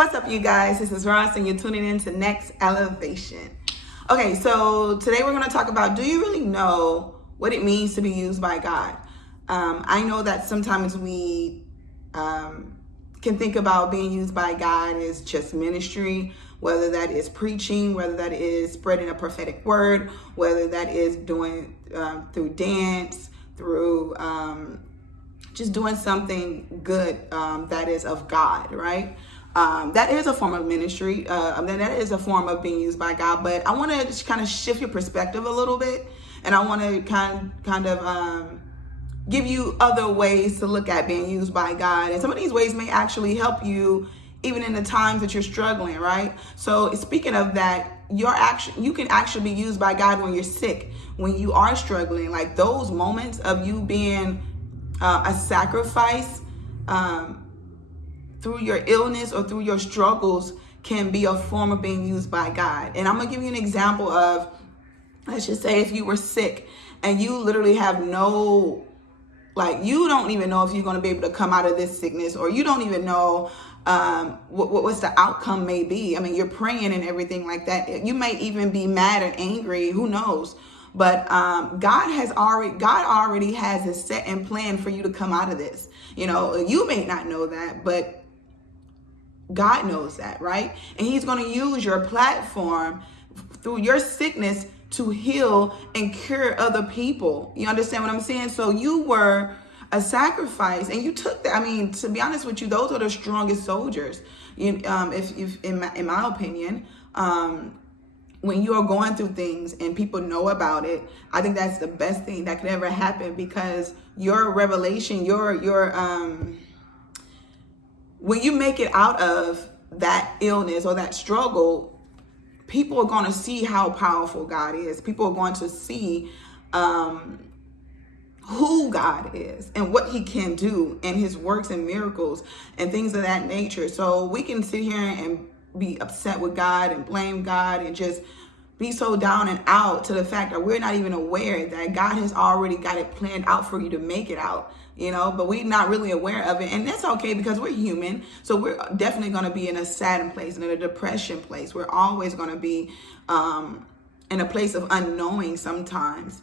What's up, you guys? This is Ross, and you're tuning in to Next Elevation. Okay, so today we're going to talk about, do you really know what it means to be used by God? I know that sometimes we can think about being used by God as just ministry, whether that is preaching, whether that is spreading a prophetic word, whether that is doing through dance, through just doing something good that is of God, right? That is a form of ministry. That is a form of being used by God. But I want to just kind of shift your perspective a little bit, and I want to kind of give you other ways to look at being used by God. And some of these ways may actually help you even in the times that you're struggling, right? So speaking of that, you can actually be used by God when you're sick, when you are struggling. Like those moments of you being a sacrifice through your illness or through your struggles can be a form of being used by God. And I'm gonna give you an example of, let's just say if you were sick and you literally have no, like you don't even know if you're gonna be able to come out of this sickness, or you don't even know what's the outcome may be. I mean, you're praying and everything like that. You may even be mad and angry, who knows? But God already has a set and plan for you to come out of this. You know, you may not know that, but God knows that, right? And he's going to use your platform through your sickness to heal and cure other people. You understand what I'm saying? So you were a sacrifice, and you took that. I mean, to be honest with you, those are the strongest soldiers. In my opinion, when you are going through things and people know about it, I think that's the best thing that could ever happen, because your revelation, when you make it out of that illness or that struggle, people are going to see how powerful God is. People are going to see who God is and what he can do, and his works and miracles and things of that nature. So we can sit here and be upset with God and blame God and just be so down and out to the fact that we're not even aware that God has already got it planned out for you to make it out, you know, but we're not really aware of it. And that's okay, because we're human. So we're definitely going to be in a sad place and in a depression place. We're always going to be in a place of unknowing sometimes.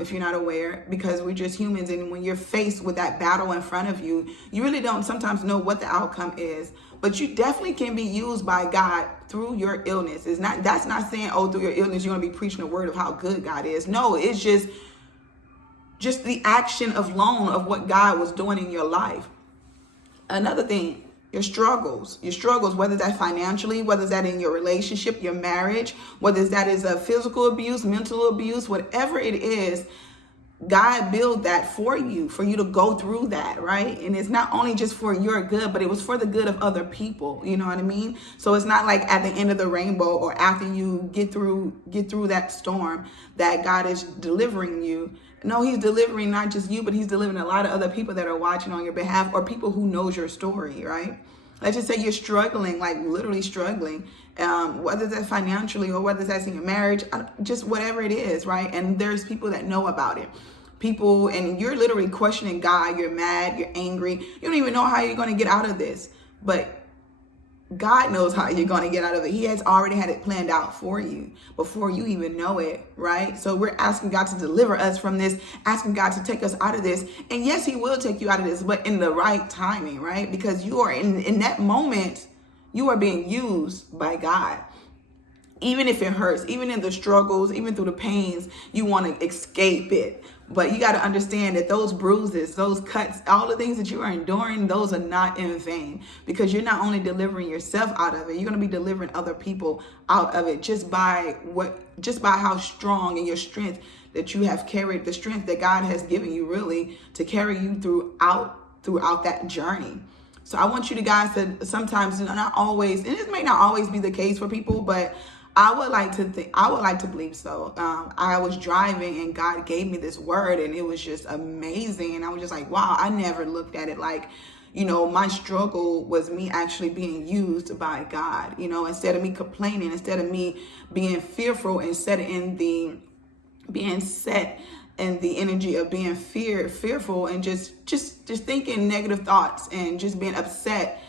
If you're not aware, because we're just humans. And when you're faced with that battle in front of you, you really don't sometimes know what the outcome is, but you definitely can be used by God through your illness. That's not saying, oh, through your illness, you're going to be preaching the word of how good God is. No, it's just the action alone of what God was doing in your life. Another thing, your struggles, whether that's financially, whether that in your relationship, your marriage, whether that is a physical abuse, mental abuse, whatever it is, God built that for you to go through that, right? And it's not only just for your good, but it was for the good of other people. You know what I mean? So it's not like at the end of the rainbow or after you get through that storm that God is delivering you. No, he's delivering not just you, but he's delivering a lot of other people that are watching on your behalf, or people who knows your story, right? Let's just say you're struggling, like literally struggling, whether that's financially or whether that's in your marriage, just whatever it is, right? And there's people that know about it. People, and you're literally questioning God, you're mad, you're angry, you don't even know how you're going to get out of this. But God knows how you're going to get out of it. He has already had it planned out for you before you even know it, right? So we're asking God to deliver us from this, asking God to take us out of this. And yes, he will take you out of this, but in the right timing, right? Because you are in that moment, you are being used by God. Even if it hurts, even in the struggles, even through the pains, you want to escape it. But you got to understand that those bruises, those cuts, all the things that you are enduring, those are not in vain, because you're not only delivering yourself out of it, you're going to be delivering other people out of it just by how strong and your strength that you have carried, the strength that God has given you really to carry you throughout that journey. So I want you guys to sometimes, not always, and this may not always be the case for people, but I would like to believe so. I was driving and God gave me this word, and it was just amazing. And I was just like, wow, I never looked at it like, my struggle was me actually being used by God, instead of me complaining, instead of me being fearful, instead of being set in the energy of being fearful and just thinking negative thoughts and just being upset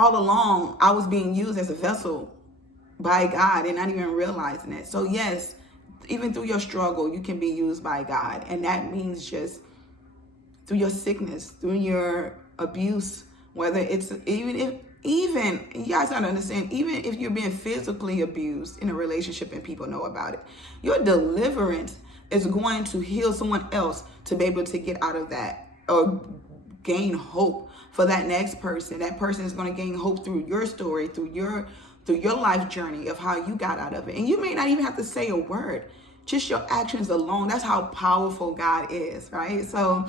all along, I was being used as a vessel by God and not even realizing it. So yes, even through your struggle, you can be used by God. And that means just through your sickness, through your abuse, whether it's even you guys gotta understand, even if you're being physically abused in a relationship and people know about it, your deliverance is going to heal someone else to be able to get out of that or gain hope for that next person. That person is going to gain hope through your story, through your life journey of how you got out of it. And you may not even have to say a word, just your actions alone. That's how powerful God is, right? So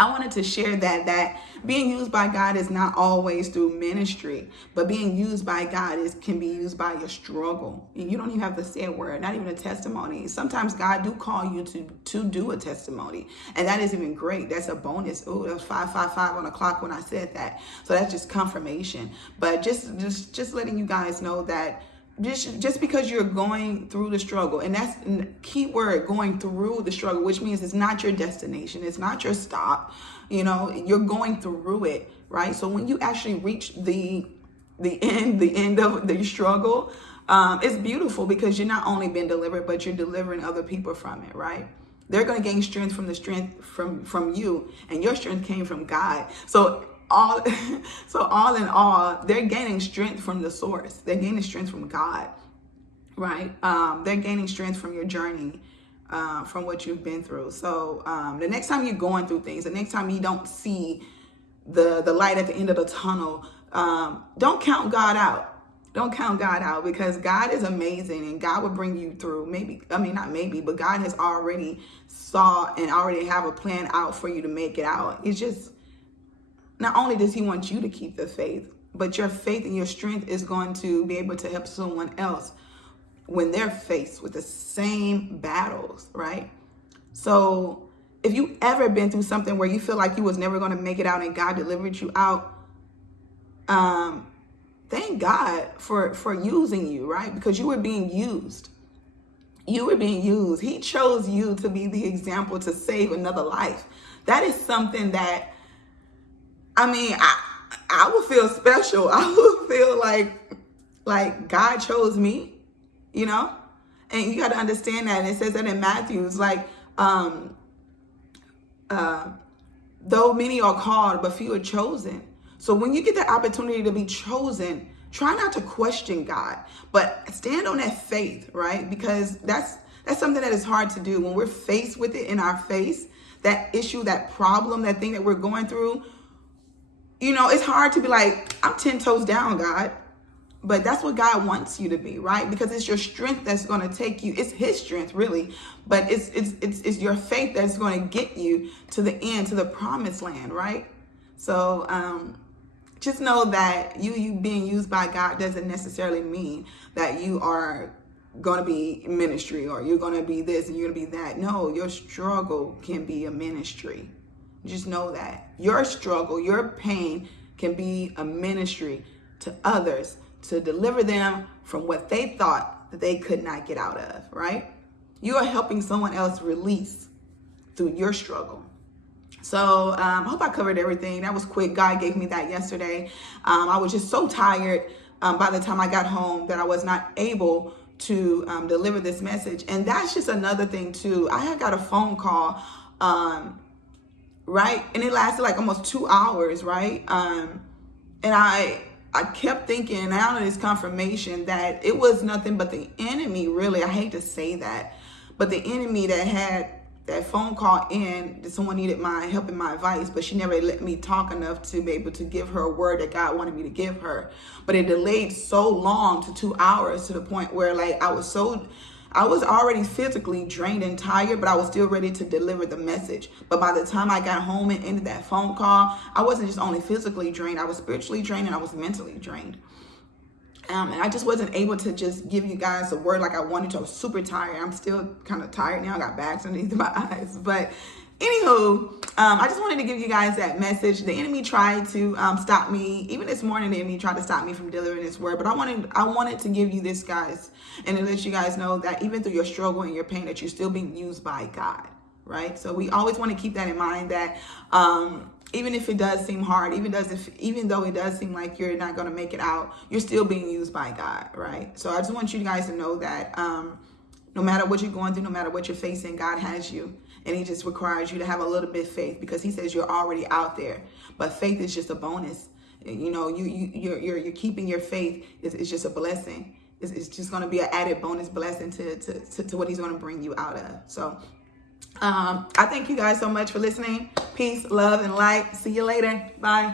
I wanted to share that being used by God is not always through ministry, but being used by God can be used by your struggle. And you don't even have to say a word, not even a testimony. Sometimes God do call you to do a testimony, and that is even great. That's a bonus. Oh, that was 555 on the clock when I said that. So that's just confirmation. But just letting you guys know that just because you're going through the struggle, and that's the key word, going through the struggle, which means it's not your destination, it's not your stop, you're going through it, right? So when you actually reach the end of the struggle, it's beautiful because you're not only being delivered, but you're delivering other people from it, right? They're going to gain strength from the strength from you, and your strength came from God. So all in all, they're gaining strength from the source. They're gaining strength from God, right? They're gaining strength from your journey, from what you've been through. So the next time you're going through things, the next time you don't see the light at the end of the tunnel, don't count God out. Don't count God out, because God is amazing and God will bring you through. But God has already saw and already have a plan out for you to make it out. It's just, not only does he want you to keep the faith, but your faith and your strength is going to be able to help someone else when they're faced with the same battles, right? So if you ever been through something where you feel like you was never going to make it out and God delivered you out, thank God for using you, right? Because you were being used. You were being used. He chose you to be the example to save another life. That is something that, I would feel special. I would feel like God chose me, And you got to understand that. And it says that in Matthew, it's like, though many are called, but few are chosen. So when you get the opportunity to be chosen, try not to question God, but stand on that faith, right? Because that's something that is hard to do when we're faced with it in our face, that issue, that problem, that thing that we're going through. It's hard to be like, I'm 10 toes down, God. But that's what God wants you to be, right? Because it's your strength that's going to take you. It's his strength, really. But it's your faith that's going to get you to the end, to the promised land, right? So just know that you being used by God doesn't necessarily mean that you are going to be in ministry or you're going to be this and you're going to be that. No, your struggle can be a ministry. Just know that your struggle, your pain can be a ministry to others to deliver them from what they thought that they could not get out of, right? You are helping someone else release through your struggle. So I hope I covered everything. That was quick. God gave me that yesterday. I was just so tired by the time I got home that I was not able to deliver this message. And that's just another thing too. I had got a phone call, right? And it lasted like almost 2 hours, right? And I kept thinking, now it's confirmation that it was nothing but the enemy, really. I hate to say that, but the enemy that had that phone call in, that someone needed my help and my advice, but she never let me talk enough to be able to give her a word that God wanted me to give her. But it delayed so long to 2 hours, to the point where I was already physically drained and tired, but I was still ready to deliver the message. But by the time I got home and ended that phone call, I wasn't just only physically drained, I was spiritually drained and I was mentally drained. And I just wasn't able to just give you guys a word like I wanted to. I was super tired. I'm still kind of tired now. I got bags underneath my eyes. But anywho, I just wanted to give you guys that message. The enemy tried to stop me. Even this morning, the enemy tried to stop me from delivering this word. But I wanted to give you this, guys, and to let you guys know that even through your struggle and your pain, that you're still being used by God, right? So we always want to keep that in mind, that even if it does seem hard, even though it does seem like you're not going to make it out, you're still being used by God, right? So I just want you guys to know that no matter what you're going through, no matter what you're facing, God has you. And he just requires you to have a little bit of faith, because he says you're already out there. But faith is just a bonus. You know, you're keeping your faith is just a blessing. It's just going to be an added bonus blessing to what he's going to bring you out of. So I thank you guys so much for listening. Peace, love, and light. See you later. Bye.